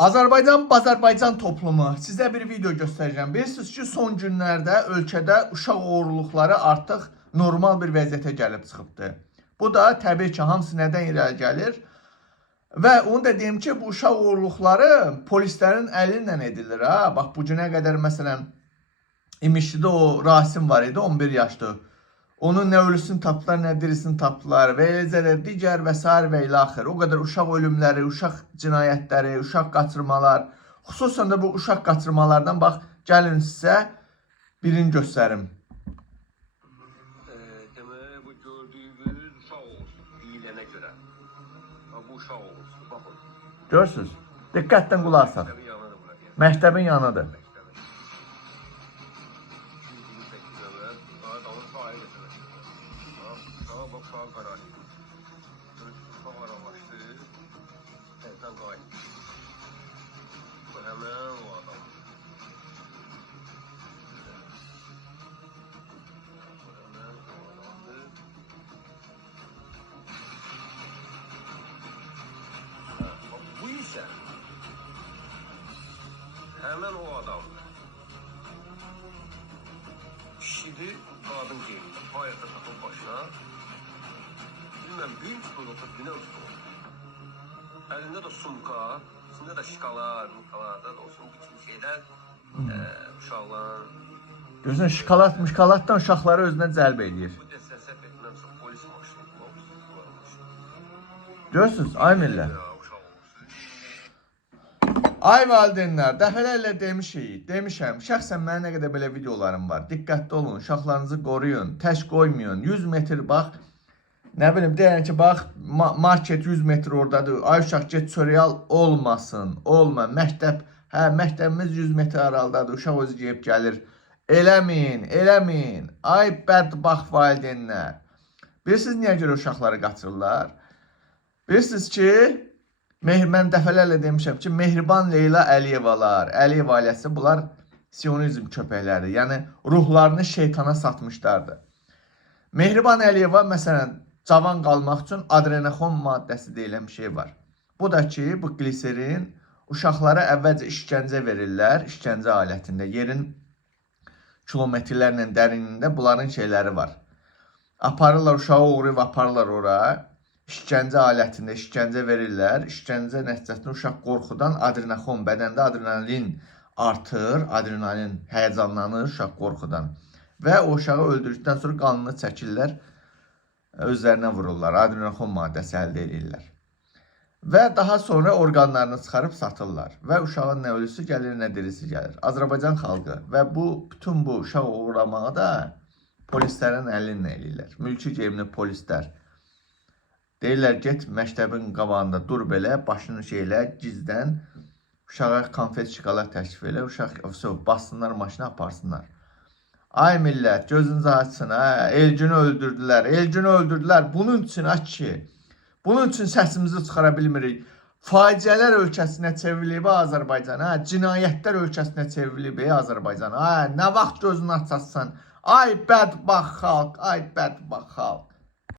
Azərbaycan toplumu sizə bir video göstərəcəm. Bilirsiniz ki, son günlərdə ölkədə uşaq oğurluqları artıq normal bir vəziyyətə gəlib çıxıbdır. Bu da təbii ki, hamısı nədən irəli gəlir? Və onu da deyim ki, bu uşaq oğurluqları polislərin əli ilə edilir. Bax, bu günə qədər məsələn, İmişlidə o Rasim var idi, 11 yaşlı. Onun nə ölüsünü tapdılar, nə dirisini tapdılar və eləcə də digər və s. və ilə axır. O qədər uşaq ölümləri, uşaq cinayətləri, uşaq qaçırmalar, xüsusən də bu uşaq qaçırmalardan bax, gəlin sizə birini göstərim. Deməli, bu gördüyünüz uşaq olsun, deyilənə görə. Bu uşaq olsun, baxın. Görürsünüz? Diqqətlə qulaq asaq. Məktəbin yanıdır. Bu ise hemen o adam kişidir, kadın giyiminde hayatta takım başına bilmem büyük çukur oturup bine uçtu. Elinde de sumka, içinde de şikalar, mukalarda da olsun bütün şeyler uşaqların. Gözünə şikalatdan uşaqları özünə cəlb edir. Bu desəsəf etmemse polis maşını. Görürsünüz, ay millət. Ay valideynlər, dəfələrlə demişəm, şəxsən mənə nə qədər belə videolarım var. Diqqətli olun, uşaqlarınızı qoruyun, tək qoymayın. 100 metr bax, nə bilim, deyən ki, bax, market 100 metr oradadır. Ay uşaq, get çörək al, olmasın, olma. Məktəbimiz 100 metr aralıdadır, uşaq özü gəlib gəlir. Eləməyin. Ay bədbaxt valideynlər. Bilirsiniz niyə görə uşaqları qaçırırlar? Bilirsiniz ki, mən dəfələrlə demişəm ki, Mehriban Leyla Əliyevalar, Əliyev ailəsi bunlar sionizm köpəkləri, yəni ruhlarını şeytana satmışlardı. Mehriban Əliyeva məsələn, cavan qalmaq üçün adrenalin maddəsi deyilən bir şey var. Bu da ki, bu gliserin uşaqlara əvvəlcə işgəncə verirlər, işgəncə alətində, yerin kilometrlərlə dərinliyində bunların şeyləri var. Aparırlar, uşağı uğrayıb aparırlar ora. İşgəncə alətində işgəncə verirlər. İşgəncə nəticəsində uşaq qorxudan adrenalin, bədəndə adrenalin artır, adrenalin həyəcanlanır uşaq qorxudan. Və o uşağı öldürdükdən sonra qanını çəkirlər, özlərinə vururlar, adrenalin maddəsi əldə edirlər. Və daha sonra orqanlarını çıxarıb satırlar. Və uşağın nə ölüsü gəlir, nə dirisi gəlir. Azərbaycan xalqı və bütün bu uşaq uğramağı da polislərin əlinlə eləyirlər. Mülki geyimli polislər. Deyirlər, get məktəbin qabağında dur belə, başını şeylə, gizdən, uşağa konfet, şokolad təklif elə, uşaq bassınlar, maşına aparsınlar. Ay millət, gözünüzü açsın, Elgünü öldürdülər, bunun üçün ki, bunun üçün səsimizi çıxara bilmirik. Faciələr ölkəsinə çevrilib Azərbaycan, cinayətlər ölkəsinə çevrilib Azərbaycan, nə vaxt gözünü açasan, ay bədbaxt xalq, ay bədbaxt xalq.